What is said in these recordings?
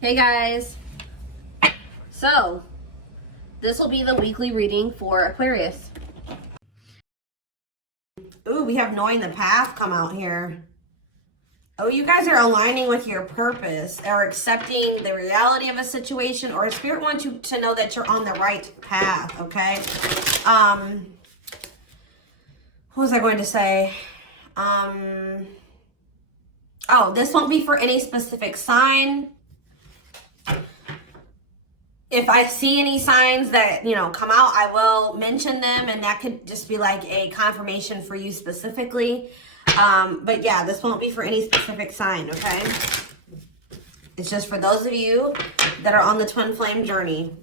Hey guys, so this will be the weekly reading for Aquarius. Ooh, we have knowing the path come out here. Oh, you guys are aligning with your purpose or accepting the reality of a situation, or Spirit wants you to know that you're on the right path, okay? What was I going to say? Oh, this won't be for any specific sign. If I see any signs that, come out, I will mention them, and that could just be like a confirmation for you specifically. But yeah, this won't be for any specific sign, okay? It's just for those of you that are on the twin flame journey.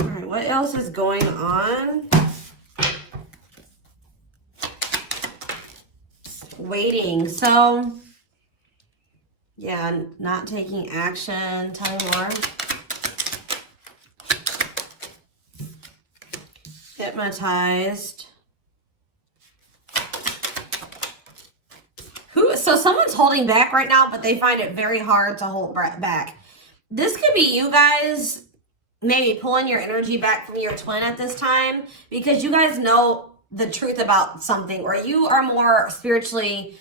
All right, what else is going on? Waiting. So, yeah, not taking action. Tell me more. Hypnotized. So someone's holding back right now, but they find it very hard to hold back. This could be you guys maybe pulling your energy back from your twin at this time, because you guys know the truth about something, or you are more spiritually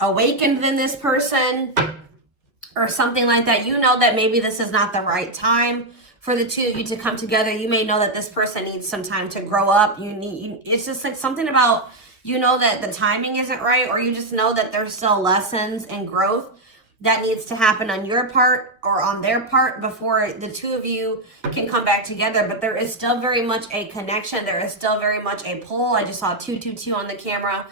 awakened than this person or something like that. You know that maybe this is not the right time for the two of you to come together. You may know that this person needs some time to grow up. It's just like something about, that the timing isn't right, or you just know that there's still lessons and growth that needs to happen on your part or on their part before the two of you can come back together. But there is still very much a connection. There is still very much a pull. I just saw 222 on the camera.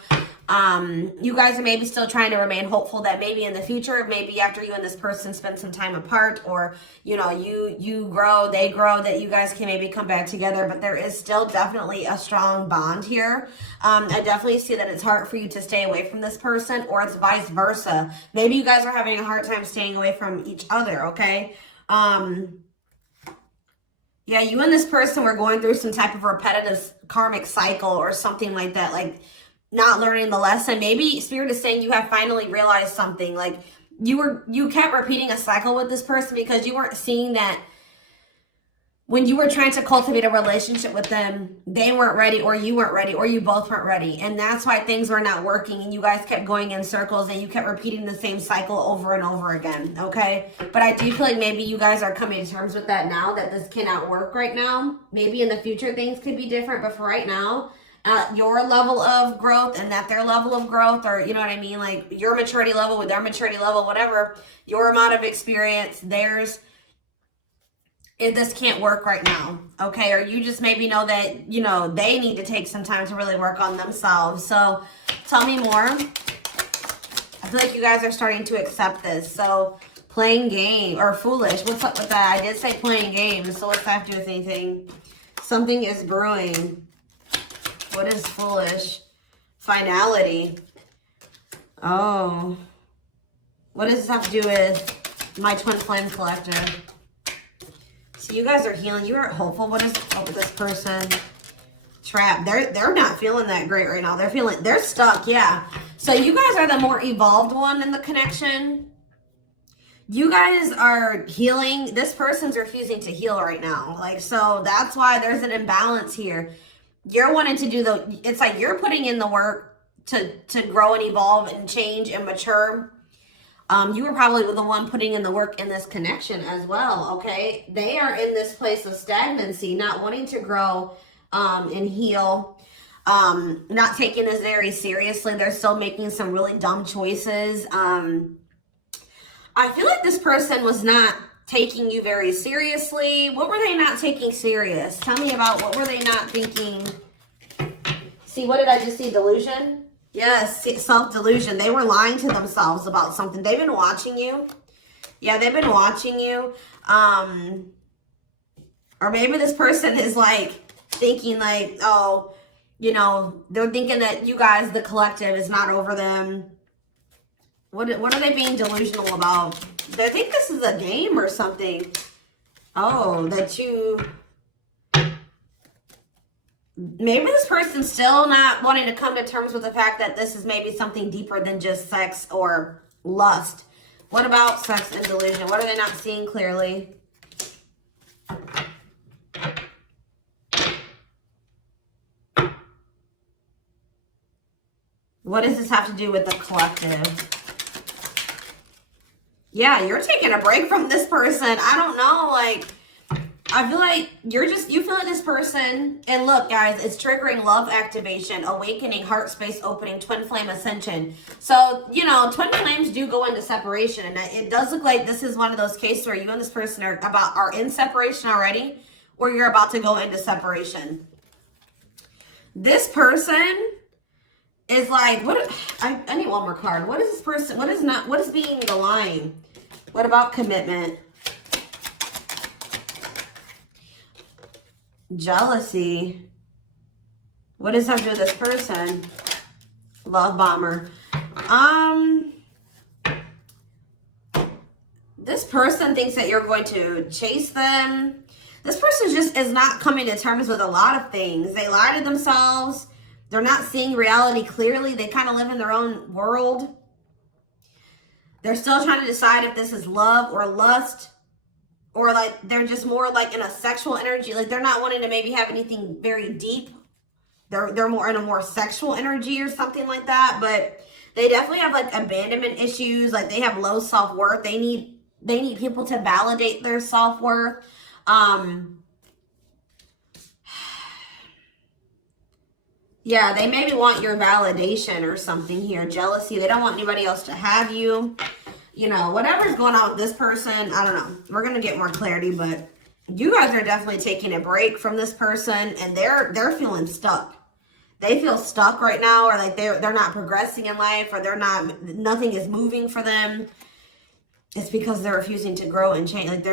You guys are maybe still trying to remain hopeful that maybe in the future, maybe after you and this person spend some time apart, or you grow, they grow, that you guys can maybe come back together. But there is still definitely a strong bond here. I definitely see that it's hard for you to stay away from this person, or it's vice versa. Maybe you guys are having a hard time staying away from each other, okay? Yeah, you and this person were going through some type of repetitive karmic cycle or something like that, like not learning the lesson. Maybe Spirit is saying you have finally realized something. Like you kept repeating a cycle with this person because you weren't seeing that when you were trying to cultivate a relationship with them, they weren't ready, or you weren't ready, or you both weren't ready. And that's why things were not working, and you guys kept going in circles, and you kept repeating the same cycle over and over again, okay? But I do feel like maybe you guys are coming to terms with that now, that this cannot work right now. Maybe in the future things could be different, but for right now, your level of growth and that their level of growth, or you know what I mean, like your maturity level with their maturity level, whatever, your amount of experience, theirs, this can't work right now, okay? Or you just maybe know that, they need to take some time to really work on themselves. So tell me more. I feel like you guys are starting to accept this. So playing game or foolish, what's up with that? I did say playing games, so what's that have to do with anything? Something is brewing. What is foolish? Finality. Oh. What does this have to do with my twin flame collector? So you guys are healing. You are hopeful. What is up with this person? Trap. They're not feeling that great right now. They're stuck. Yeah. So you guys are the more evolved one in the connection. You guys are healing. This person's refusing to heal right now. So that's why there's an imbalance here. You're wanting to do it's like you're putting in the work to grow and evolve and change and mature. You were probably the one putting in the work in this connection as well, okay? They are in this place of stagnancy, not wanting to grow and heal, not taking this very seriously. They're still making some really dumb choices. I feel like this person was not taking you very seriously. What were they not taking serious? Tell me about what were they not thinking? See, what did I just see? Delusion? Yes, self-delusion. They were lying to themselves about something. They've been watching you. Yeah, they've been watching you. Or maybe this person is thinking oh, they're thinking that you guys, the collective, is not over them. What are they being delusional about? They think this is a game or something. Oh, that you... maybe this person's still not wanting to come to terms with the fact that this is maybe something deeper than just sex or lust. What about sex and delusion? What are they not seeing clearly? What does this have to do with the collective? Yeah, you're taking a break from this person. I don't know, like, I feel like you feel like this person, and look, guys, it's triggering love activation, awakening, heart space opening, twin flame ascension. So, you know, twin flames do go into separation, and it does look like this is one of those cases where you and this person are in separation already, or you're about to go into separation. This person is like, I need one more card. What is this person, what is being the line? What about commitment? Jealousy. What does that have to do with this person? Love bomber. This person thinks that you're going to chase them. This person just is not coming to terms with a lot of things. They lie to themselves. They're not seeing reality clearly. They kind of live in their own world. They're still trying to decide if this is love or lust. Or like they're just more like in a sexual energy. Like they're not wanting to maybe have anything very deep. They're more in a more sexual energy or something like that. But they definitely have like abandonment issues. Like they have low self-worth. They need people to validate their self-worth. Yeah, they maybe want your validation or something here. Jealousy. They don't want anybody else to have you. You know, whatever's going on with this person, I don't know. We're going to get more clarity, but you guys are definitely taking a break from this person, and they're feeling stuck. They feel stuck right now, or like they're not progressing in life, or nothing is moving for them. It's because they're refusing to grow and change. Like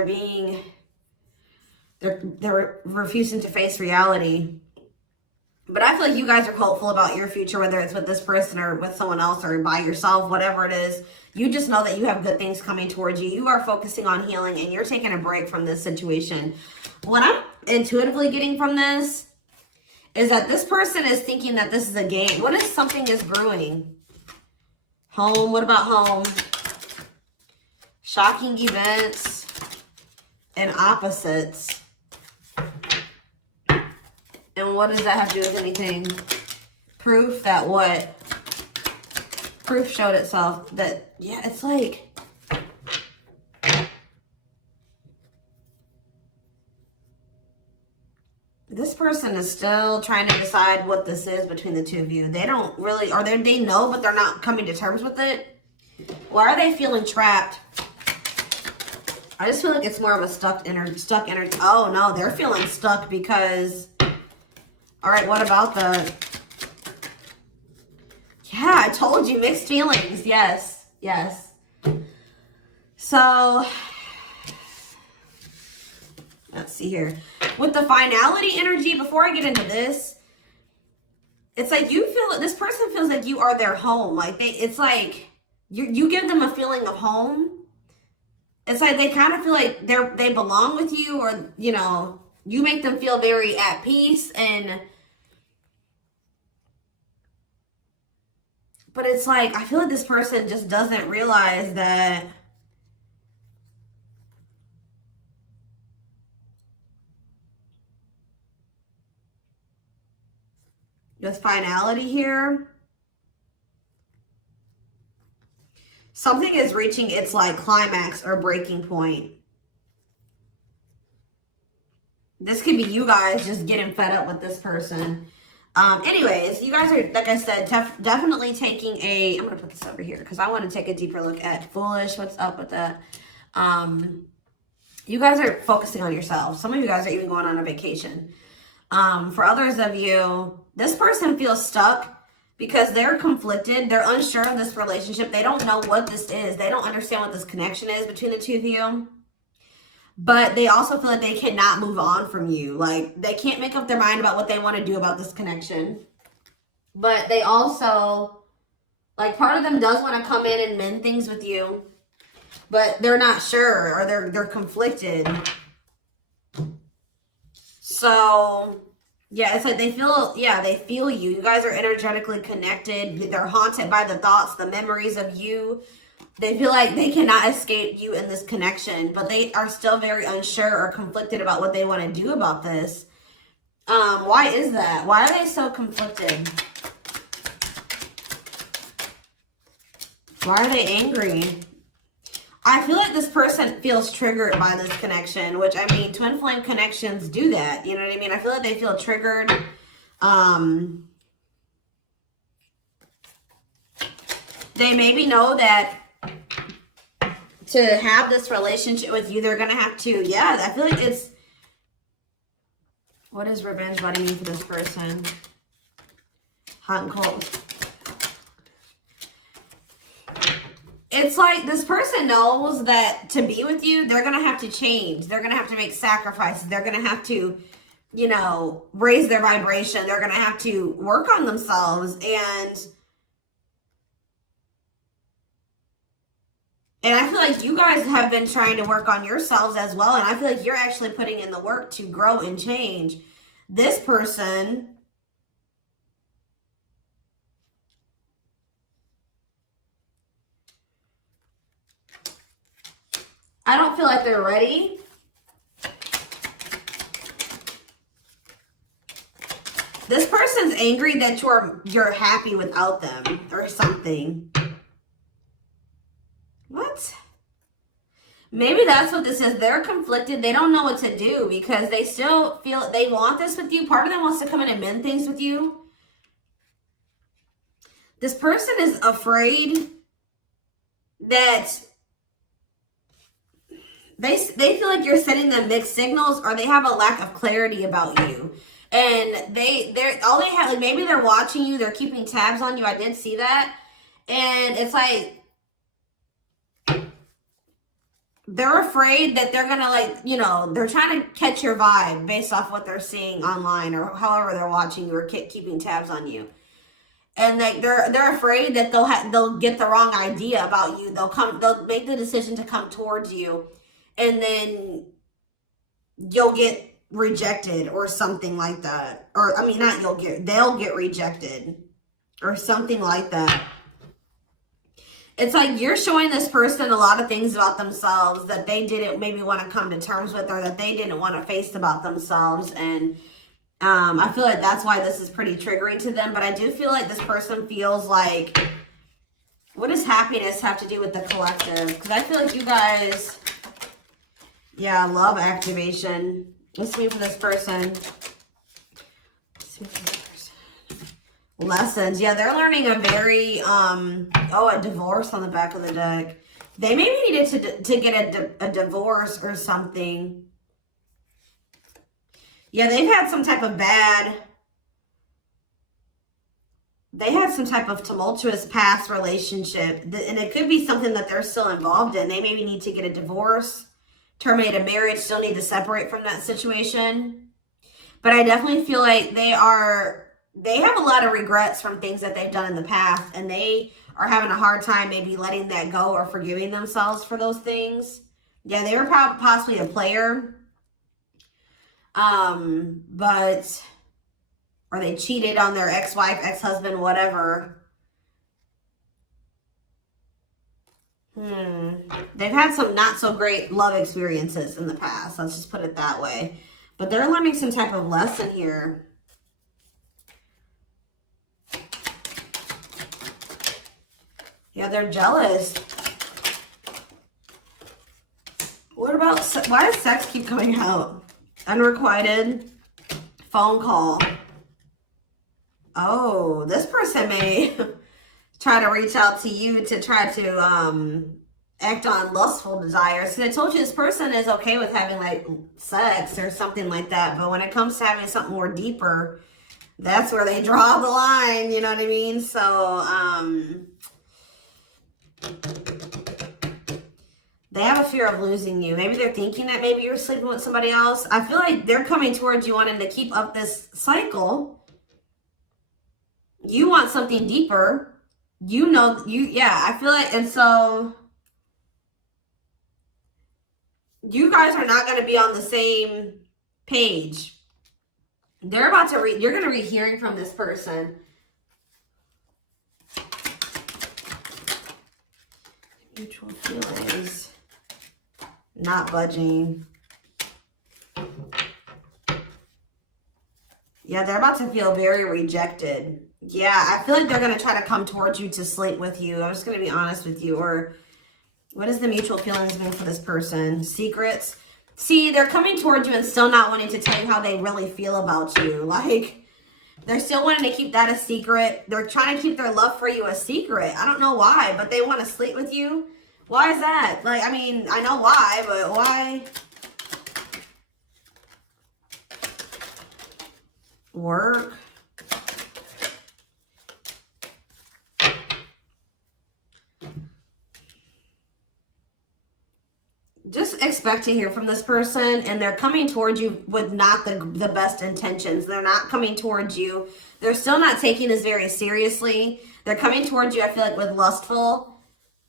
they're refusing to face reality. But I feel like you guys are hopeful about your future, whether it's with this person or with someone else or by yourself, whatever it is. You just know that you have good things coming towards you. You are focusing on healing, and you're taking a break from this situation. What I'm intuitively getting from this is that this person is thinking that this is a game. What if something is brewing? Home. What about home? Shocking events and opposites. And what does that have to do with anything? Proof that what? Proof showed itself that, yeah, it's like, this person is still trying to decide what this is between the two of you. They don't really, or they know, but they're not coming to terms with it. Why are they feeling trapped? I just feel like it's more of a stuck energy. Oh no, they're feeling stuck because, all right, what about the, yeah, I told you, mixed feelings. Yes, yes. So, let's see here. With the finality energy, before I get into this, it's like you feel, this person feels like you are their home. Like it's like you give them a feeling of home. It's like they kind of feel like they belong with you, or, you know, you make them feel very at peace. But it's like, I feel like this person just doesn't realize that with finality here, something is reaching its like climax or breaking point. This could be you guys just getting fed up with this person. Anyways, you guys are, like I said, definitely taking a, I'm going to put this over here because I want to take a deeper look at foolish. What's up with that? You guys are focusing on yourselves. Some of you guys are even going on a vacation. For others of you, this person feels stuck because they're conflicted. They're unsure of this relationship. They don't know what this is. They don't understand what this connection is between the two of you. But they also feel like they cannot move on from you. Like, they can't make up their mind about what they want to do about this connection. But they also, like, part of them does want to come in and mend things with you. But they're not sure, or they're conflicted. So, Yeah, it's like they feel, yeah, they feel you. You guys are energetically connected. They're haunted by the thoughts, the memories of you. They feel like they cannot escape you in this connection, but they are still very unsure or conflicted about what they want to do about this. Why is that? Why are they so conflicted? Why are they angry? I feel like this person feels triggered by this connection, which, I mean, twin flame connections do that. You know what I mean? I feel like they feel triggered. They maybe know that to have this relationship with you, they're going to have to, yeah, I feel like it's, what is revenge body mean for this person? Hot and cold. It's like this person knows that to be with you, they're going to have to change. They're going to have to make sacrifices. They're going to have to, you know, raise their vibration. They're going to have to work on themselves. And I feel like you guys have been trying to work on yourselves as well. And I feel like you're actually putting in the work to grow and change. This person, I don't feel like they're ready. This person's angry that you're happy without them or something. What? Maybe that's what this is. They're conflicted. They don't know what to do because they still feel they want this with you. Part of them wants to come in and mend things with you. This person is afraid that they feel like you're sending them mixed signals, or they have a lack of clarity about you. And they're all they have, like, maybe they're watching you, they're keeping tabs on you. I did see that. And it's like they're afraid that they're gonna, like, you know, they're trying to catch your vibe based off what they're seeing online or however they're watching you or keeping tabs on you. And like they're afraid that they'll get the wrong idea about you. They'll make the decision to come towards you, and then you'll get rejected or something like that. Or I mean, they'll get rejected or something like that. It's like you're showing this person a lot of things about themselves that they didn't maybe want to come to terms with, or that they didn't want to face about themselves. And I feel like that's why this is pretty triggering to them. But I do feel like this person feels like, what does happiness have to do with the collective? Because I feel like you guys, yeah, love activation. Let's see for this person. Let's see for this person. Lessons. Yeah, they're learning a very, a divorce on the back of the deck. They maybe needed to get a divorce or something. Yeah, they had some type of tumultuous past relationship. And it could be something that they're still involved in. They maybe need to get a divorce, terminate a marriage, still need to separate from that situation. But I definitely feel like they have a lot of regrets from things that they've done in the past. And they are having a hard time maybe letting that go or forgiving themselves for those things. Yeah, they were possibly a player. Or they cheated on their ex-wife, ex-husband, whatever. They've had some not so great love experiences in the past. Let's just put it that way. But they're learning some type of lesson here. Yeah, they're jealous. What about, why does sex keep coming out? Unrequited phone call. Oh, this person may try to reach out to you to try to act on lustful desires. So I told you this person is okay with having like sex or something like that. But when it comes to having something more deeper, that's where they draw the line. You know what I mean? So they have a fear of losing you. Maybe they're thinking that maybe you're sleeping with somebody else. I feel like they're coming towards you wanting to keep up this cycle. You want something deeper. I feel like, and so you guys are not going to be on the same page. They're about to read, you're going to be hearing from this person. Mutual feelings. Not budging. Yeah, they're about to feel very rejected. Yeah, I feel like they're going to try to come towards you to sleep with you. I'm just going to be honest with you. Or what is the mutual feelings mean for this person? Secrets. See, they're coming towards you and still not wanting to tell you how they really feel about you. Like, they're still wanting to keep that a secret. They're trying to keep their love for you a secret. I don't know why, but they want to sleep with you. Why is that? Like, I mean, I know why, but why? Work. Just expect to hear from this person, and they're coming towards you with not the best intentions. They're not coming towards you. They're still not taking this very seriously. They're coming towards you, I feel like, with lustful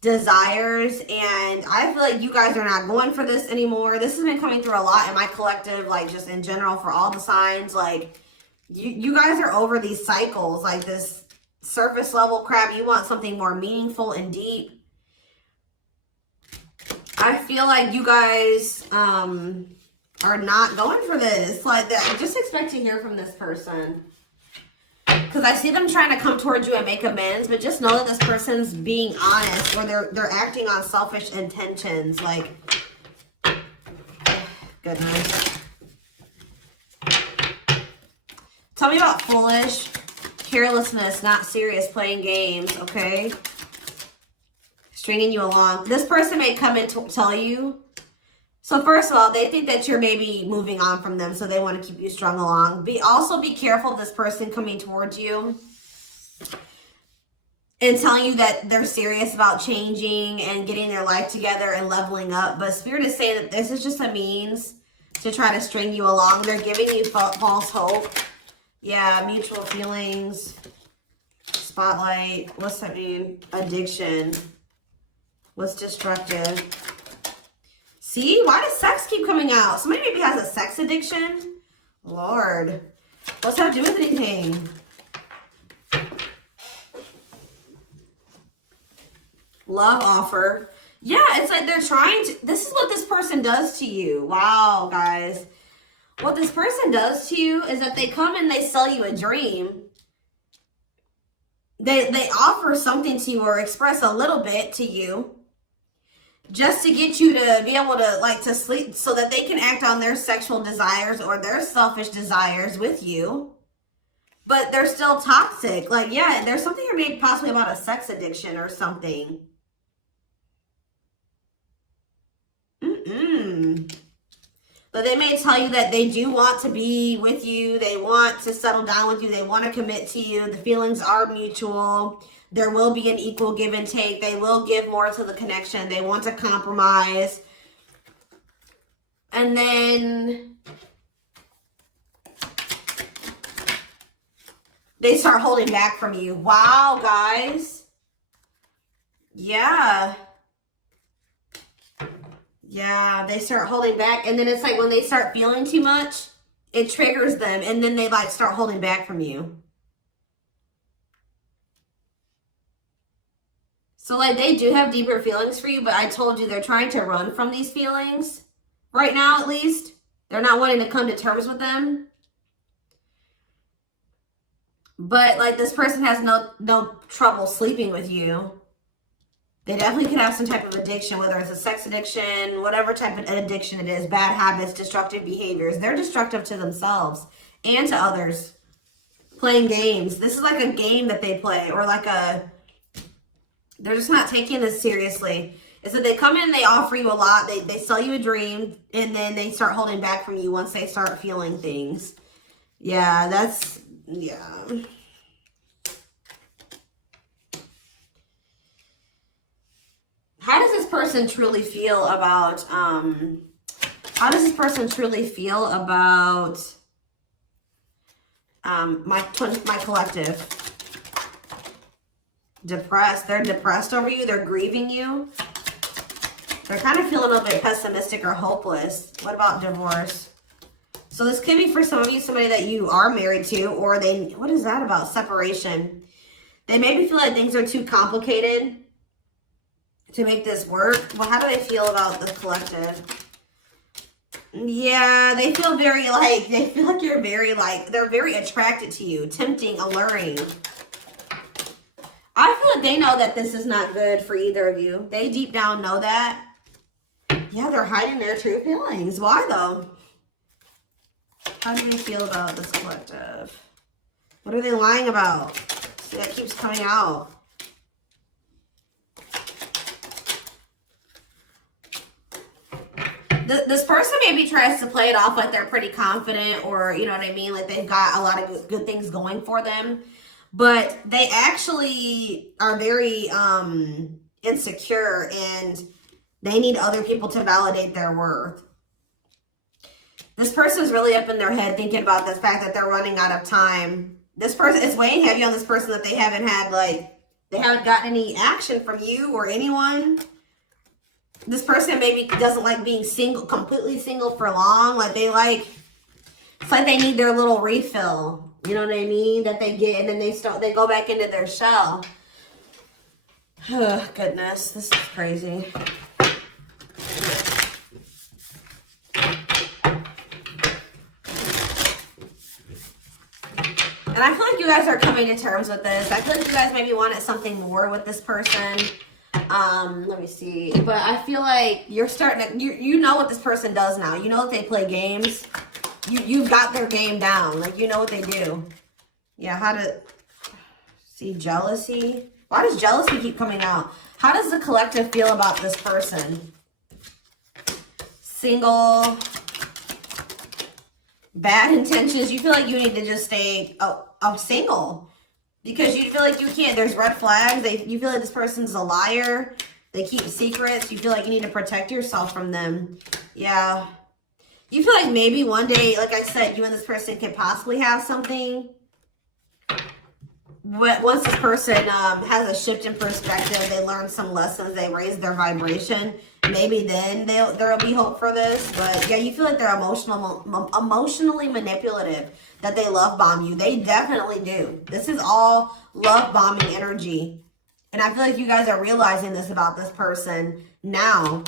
desires, and I feel like you guys are not going for this anymore. This has been coming through a lot in my collective, like just in general for all the signs. Like, you guys are over these cycles, like this surface level crap. You want something more meaningful and deep. I feel like you guys are not going for this. Like, just expect to hear from this person. Because I see them trying to come towards you and make amends, but just know that this person's being honest, or they're acting on selfish intentions. Like, goodness. Tell me about foolish, carelessness, not serious, playing games, okay? Stringing you along. This person may come and tell you. So first of all, they think that you're maybe moving on from them, so they want to keep you strung along. Also be careful of this person coming towards you and telling you that they're serious about changing and getting their life together and leveling up. But Spirit is saying that this is just a means to try to string you along. They're giving you false hope. Yeah, mutual feelings. Spotlight. What's that mean? Addiction. What's destructive? See? Why does sex keep coming out? Somebody maybe has a sex addiction? Lord. What's that do with anything? Love offer. Yeah, it's like they're trying to... This is what this person does to you. Wow, guys. What this person does to you is that they come and they sell you a dream. They offer something to you or express a little bit to you, just to get you to be able to, like, to sleep so that they can act on their sexual desires or their selfish desires with you. But they're still toxic. Like, yeah, there's something here maybe possibly about a sex addiction or something. But they may tell you that they do want to be with you. They want to settle down with you. They want to commit to you. The feelings are mutual. There will be an equal give and take. They will give more to the connection. They want to compromise. And then they start holding back from you. Wow, guys. Yeah. Yeah, they start holding back. And then it's like when they start feeling too much, it triggers them. And then they like start holding back from you. So like they do have deeper feelings for you, but I told you they're trying to run from these feelings. Right now, at least. They're not wanting to come to terms with them. But like this person has no trouble sleeping with you. They definitely could have some type of addiction, whether it's a sex addiction, whatever type of addiction it is, bad habits, destructive behaviors. They're destructive to themselves and to others. Playing games. This is like a game that they play, or like they're just not taking this seriously. It's that they come in, they offer you a lot, they sell you a dream, and then they start holding back from you once they start feeling things. Yeah, yeah. How does this person truly feel about, my collective? Depressed. They're depressed over you. They're grieving you. They're kind of feeling a little bit pessimistic or hopeless. What about divorce? So this could be for some of you, somebody that you are married to, or they, what is that about? Separation. They maybe feel like things are too complicated to make this work. Well, how do they feel about the collective? Yeah, they feel very like, they feel like you're very like, they're very attracted to you, tempting, alluring. I feel like they know that this is not good for either of you. They deep down know that. Yeah, they're hiding their true feelings. Why though? How do they feel about this collective? What are they lying about? See, that keeps coming out. This person maybe tries to play it off like they're pretty confident, or you know what I mean, like they've got a lot of good things going for them, but they actually are very insecure, and they need other people to validate their worth. This person's really up in their head thinking about the fact that they're running out of time. This person is weighing heavy on this person that they haven't had, like, they haven't gotten any action from you or anyone. This person maybe doesn't like being single, completely single for long. Like they like, it's like they need their little refill. You know what I mean? That they get, and then they go back into their shell. Oh, goodness, this is crazy. And I feel like you guys are coming to terms with this. I feel like you guys maybe wanted something more with this person. Let me see. But I feel like you're starting to, you know what this person does now. You know that they play games. You've got their game down. Like, you know what they do. Yeah, how to see jealousy. Why does jealousy keep coming out? How does the collective feel about this person? Single. Bad intentions. You feel like you need to just stay single. Because you feel like you can't. There's red flags. You feel like this person's a liar. They keep secrets. You feel like you need to protect yourself from them. Yeah. You feel like maybe one day, like I said, you and this person could possibly have something. But once this person has a shift in perspective, they learn some lessons, they raise their vibration, maybe then there'll be hope for this. But yeah, you feel like they're emotionally manipulative, that they love bomb you. They definitely do. This is all love bombing energy. And I feel like you guys are realizing this about this person now.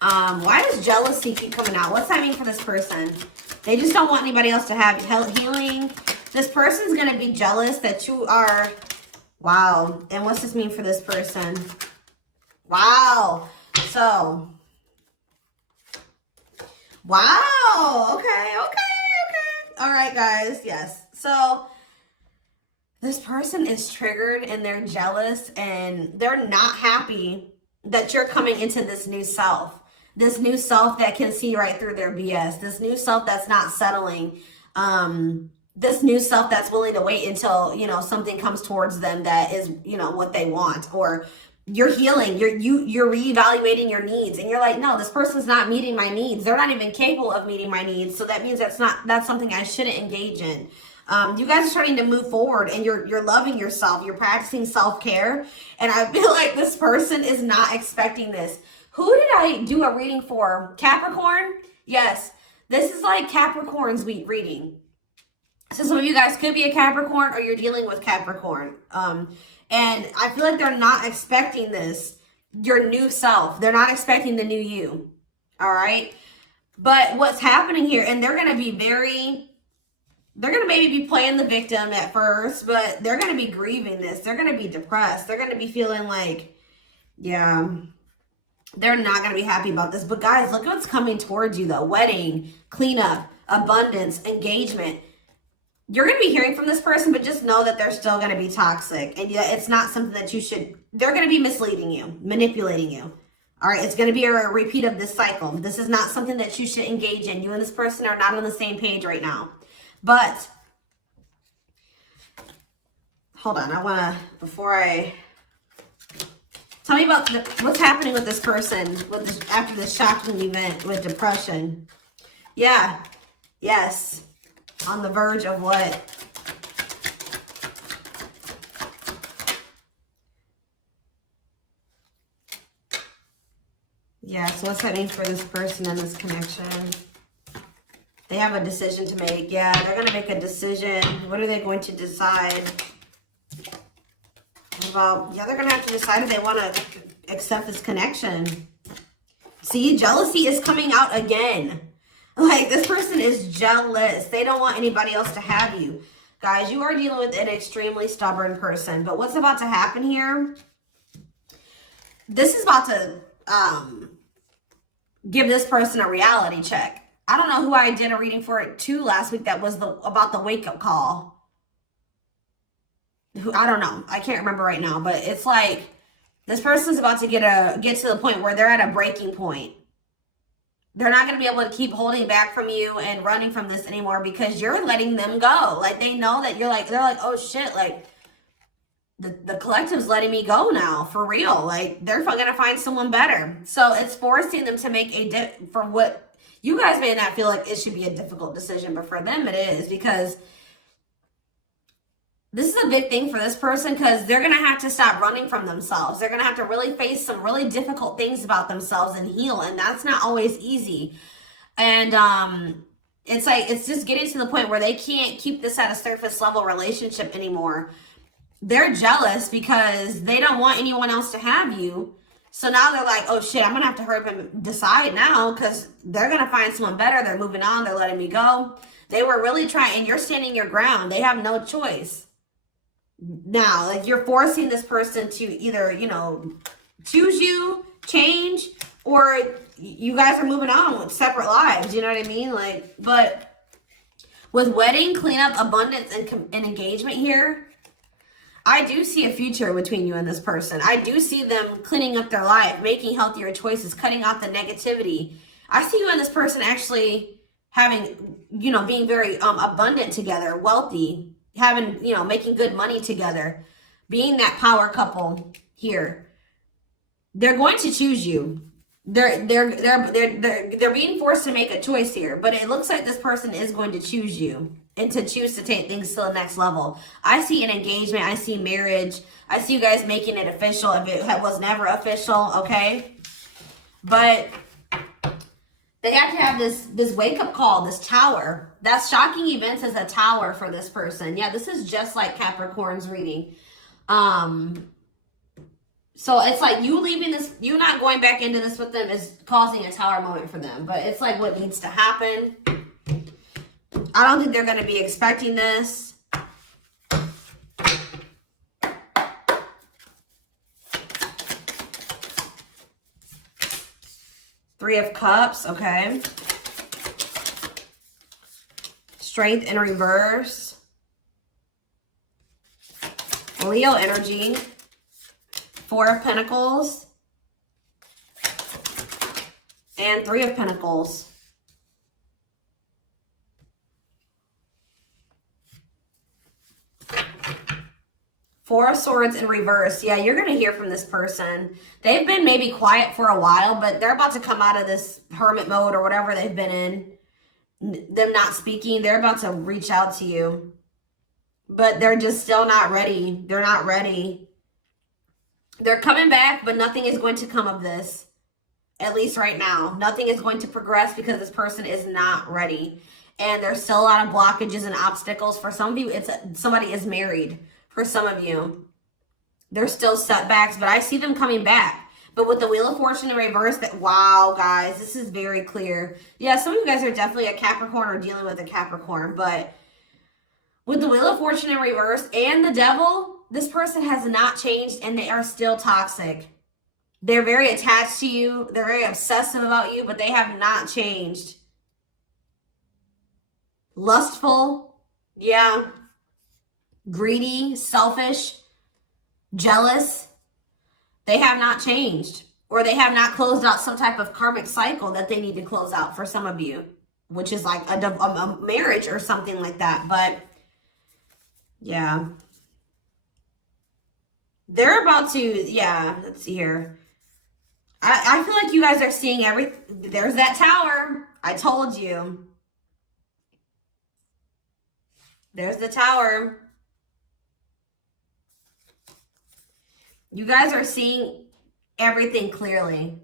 Why does jealousy keep coming out? What's that mean for this person? They just don't want anybody else to have healing. This person's going to be jealous that you are, wow. And what's this mean for this person? Wow. So, wow. Okay. All right, guys. Yes. So, this person is triggered and they're jealous and they're not happy that you're coming into this new self. This new self that can see right through their BS. This new self that's not settling. This new self that's willing to wait until, you know, something comes towards them that is, you know, what they want. Or you're healing, you're reevaluating your needs, and you're like, no, this person's not meeting my needs. They're not even capable of meeting my needs. So that means that's something I shouldn't engage in. You guys are starting to move forward, and you're loving yourself. You're practicing self-care. And I feel like this person is not expecting this. Who did I do a reading for? Capricorn? Yes. This is like Capricorn's week reading. So some of you guys could be a Capricorn, or you're dealing with Capricorn. And I feel like they're not expecting this, your new self. They're not expecting the new you. All right. But what's happening here, and they're going to be they're going to maybe be playing the victim at first, but they're going to be grieving this. They're going to be depressed. They're going to be feeling like, yeah, they're not going to be happy about this. But guys, look what's coming towards you though. Wedding, cleanup, abundance, engagement. You're going to be hearing from this person, but just know that they're still going to be toxic. And yeah, it's not something that you should, they're going to be misleading you, manipulating you. All right, it's going to be a repeat of this cycle. This is not something that you should engage in. You and this person are not on the same page right now. But, hold on, I want to, before I, tell me about what's happening with this person with this, after this shocking event with depression. Yeah, yes. On the verge of what? Yeah, so what's that mean for this person and this connection? They have a decision to make. Yeah, they're going to make a decision. What are they going to decide? What about, yeah, they're going to have to decide if they want to accept this connection. See, jealousy is coming out again. Like, this person is jealous. They don't want anybody else to have you. Guys, you are dealing with an extremely stubborn person. But what's about to happen here? This is about to give this person a reality check. I don't know who I did a reading for it too last week that was about the wake-up call. I don't know. I can't remember right now. But it's like this person's about to get to the point where they're at a breaking point. They're not going to be able to keep holding back from you and running from this anymore because you're letting them go. Like, they know that they're like, oh shit, like, the collective's letting me go now, for real. Like, they're going to find someone better. So it's forcing them to make for what you guys may not feel like it should be a difficult decision, but for them it is, because this is a big thing for this person, because they're going to have to stop running from themselves. They're going to have to really face some really difficult things about themselves and heal. And that's not always easy. And it's like, it's just getting to the point where they can't keep this at a surface level relationship anymore. They're jealous because they don't want anyone else to have you. So now they're like, oh shit, I'm going to have to hurry up and decide now, because they're going to find someone better. They're moving on. They're letting me go. They were really trying, and you're standing your ground. They have no choice. Now, like, you're forcing this person to either, you know, choose you, change, or you guys are moving on with separate lives. You know what I mean? Like, but with wedding, cleanup, abundance, and engagement here, I do see a future between you and this person. I do see them cleaning up their life, making healthier choices, cutting out the negativity. I see you and this person actually having, you know, being very abundant together, wealthy, having, you know, making good money together, being that power couple here. They're going to choose you. They're being forced to make a choice here, but it looks like this person is going to choose you and to choose to take things to the next level. I see an engagement. I see marriage. I see you guys making it official if it was never official, okay? But they have to have this wake-up call, this tower. That's shocking events as a tower for this person. Yeah, this is just like Capricorn's reading. So it's like you leaving this, you not going back into this with them is causing a tower moment for them. But it's like what needs to happen. I don't think they're going to be expecting this. Three of Cups, okay. Strength in reverse. Leo energy. Four of Pentacles. And Three of Pentacles. Four of Swords in reverse. Yeah, you're going to hear from this person. They've been maybe quiet for a while, but they're about to come out of this hermit mode or whatever they've been in. Them not speaking. They're about to reach out to you. But they're just still not ready. They're not ready. They're coming back, but nothing is going to come of this. At least right now. Nothing is going to progress because this person is not ready. And there's still a lot of blockages and obstacles. For some of you, somebody is married. For some of you, there's still setbacks, but I see them coming back. But with the Wheel of Fortune in reverse, wow, guys, this is very clear. Yeah, some of you guys are definitely a Capricorn or dealing with a Capricorn, but with the Wheel of Fortune in reverse and the Devil, this person has not changed and they are still toxic. They're very attached to you. They're very obsessive about you, but they have not changed. Lustful, yeah. Greedy, selfish, jealous. They have not changed, or they have not closed out some type of karmic cycle that they need to close out for some of you, which is like a marriage or something like that. But yeah, they're about to, yeah, let's see here. I feel like you guys are seeing everything. There's that tower. I told you. There's the tower. You guys are seeing everything clearly.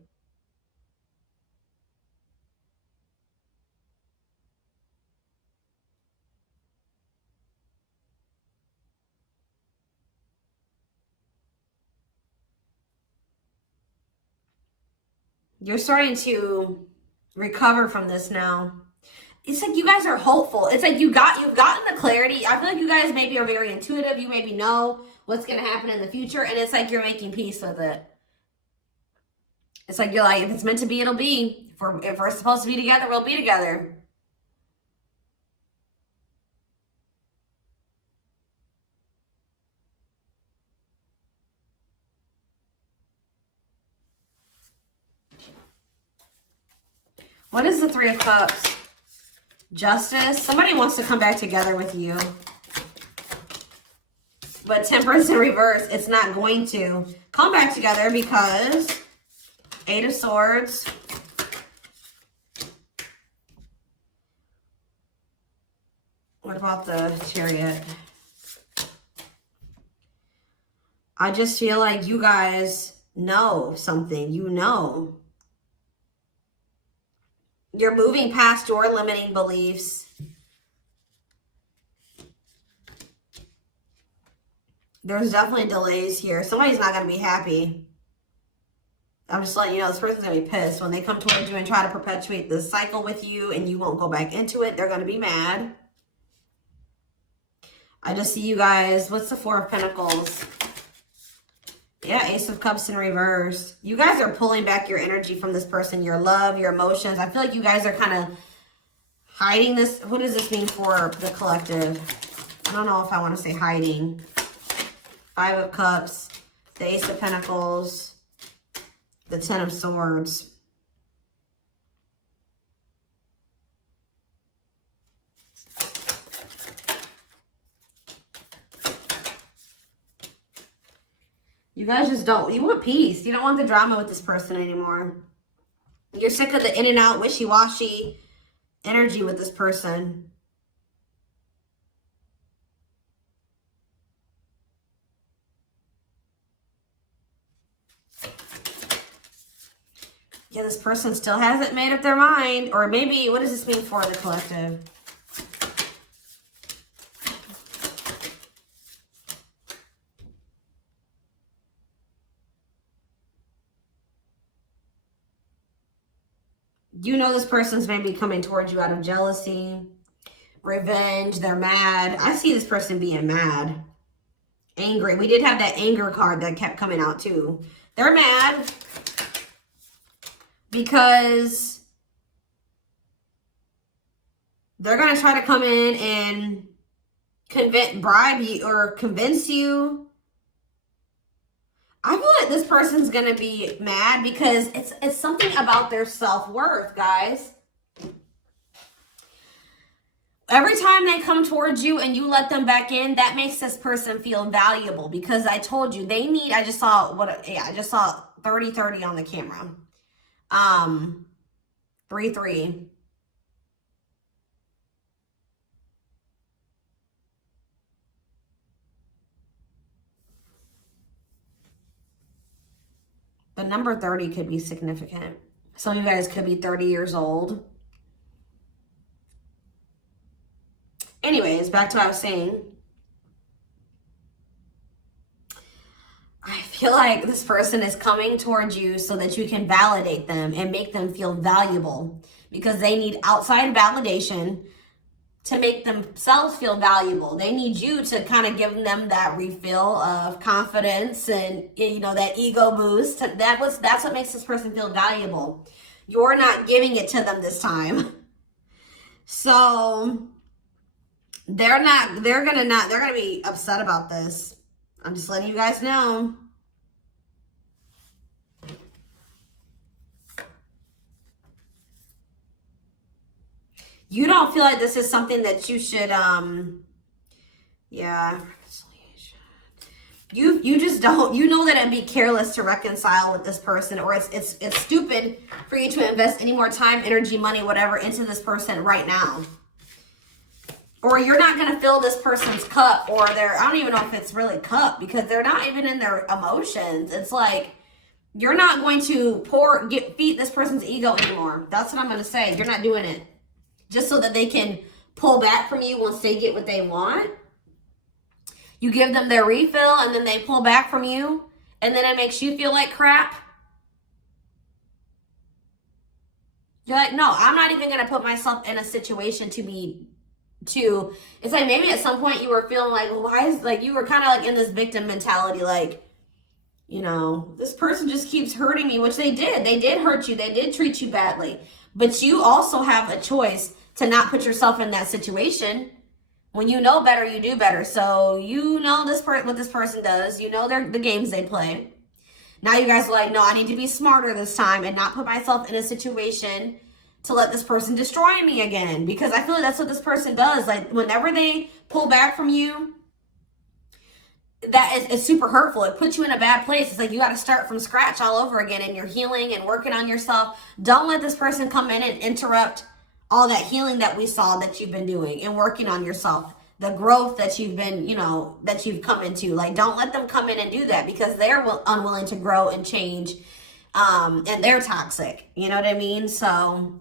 You're starting to recover from this now. It's like you guys are hopeful. It's like you've gotten the clarity. I feel like you guys maybe are very intuitive. You maybe know what's going to happen in the future. And it's like you're making peace with it. It's like you're like, if it's meant to be, it'll be. If we're supposed to be together, we'll be together. What is the Three of Cups? Justice. Somebody wants to come back together with you. But Temperance in reverse, it's not going to come back together because Eight of Swords. What about the Chariot? I just feel like you guys know something. You know. You're moving past your limiting beliefs. There's definitely delays here. Somebody's not going to be happy. I'm just letting you know this person's going to be pissed. When they come towards you and try to perpetuate this cycle with you and you won't go back into it, they're going to be mad. I just see you guys. What's the Four of Pentacles? Yeah, Ace of Cups in reverse. You guys are pulling back your energy from this person, your love, your emotions. I feel like you guys are kind of hiding this. What does this mean for the collective? I don't know if I want to say hiding. Five of Cups, the Ace of Pentacles, the Ten of Swords. You guys just don't, you want peace. You don't want the drama with this person anymore. You're sick of the in and out, wishy-washy energy with this person. Yeah, this person still hasn't made up their mind. Or maybe, what does this mean for the collective? You know this person's maybe coming towards you out of jealousy, revenge. They're mad. I see this person being mad, angry. We did have that anger card that kept coming out too. They're mad because they're going to try to come in and bribe you or convince you. I feel like this person's going to be mad because it's something about their self-worth, guys. Every time they come towards you and you let them back in, that makes this person feel valuable because I told you they need, I just saw 30-30 on the camera. 3-3. The number 30 could be significant. Some of you guys could be 30 years old. Anyways, back to what I was saying. I feel like this person is coming towards you so that you can validate them and make them feel valuable because they need outside validation to make themselves feel valuable. They need you to kind of give them that refill of confidence and, you know, that ego boost. That's what makes this person feel valuable. You're not giving it to them this time. So they're gonna be upset about this. I'm just letting you guys know. You don't feel like this is something that you should, yeah. You just don't, you know that it'd be careless to reconcile with this person, or it's stupid for you to invest any more time, energy, money, whatever into this person right now. Or you're not going to fill this person's cup, or I don't even know if it's really cup because they're not even in their emotions. It's like, you're not going to feed this person's ego anymore. That's what I'm going to say. You're not doing it. Just so that they can pull back from you once they get what they want. You give them their refill and then they pull back from you. And then it makes you feel like crap. You're like, no, I'm not even gonna put myself in a situation to it's like maybe at some point you were feeling like, well, why is, like, you were kind of like in this victim mentality, like, you know, this person just keeps hurting me, which they did hurt you, they did treat you badly, but you also have a choice to not put yourself in that situation. When you know better, you do better. So you know what this person does, you know the games they play. Now you guys are like, no, I need to be smarter this time and not put myself in a situation to let this person destroy me again. Because I feel like that's what this person does. Like, whenever they pull back from you, that is super hurtful. It puts you in a bad place. It's like you got to start from scratch all over again, and you're healing and working on yourself. Don't let this person come in and interrupt all that healing that we saw that you've been doing and working on yourself. The growth that you've been, you know, that you've come into. Like, don't let them come in and do that, because they're unwilling to grow and change, and they're toxic. You know what I mean? So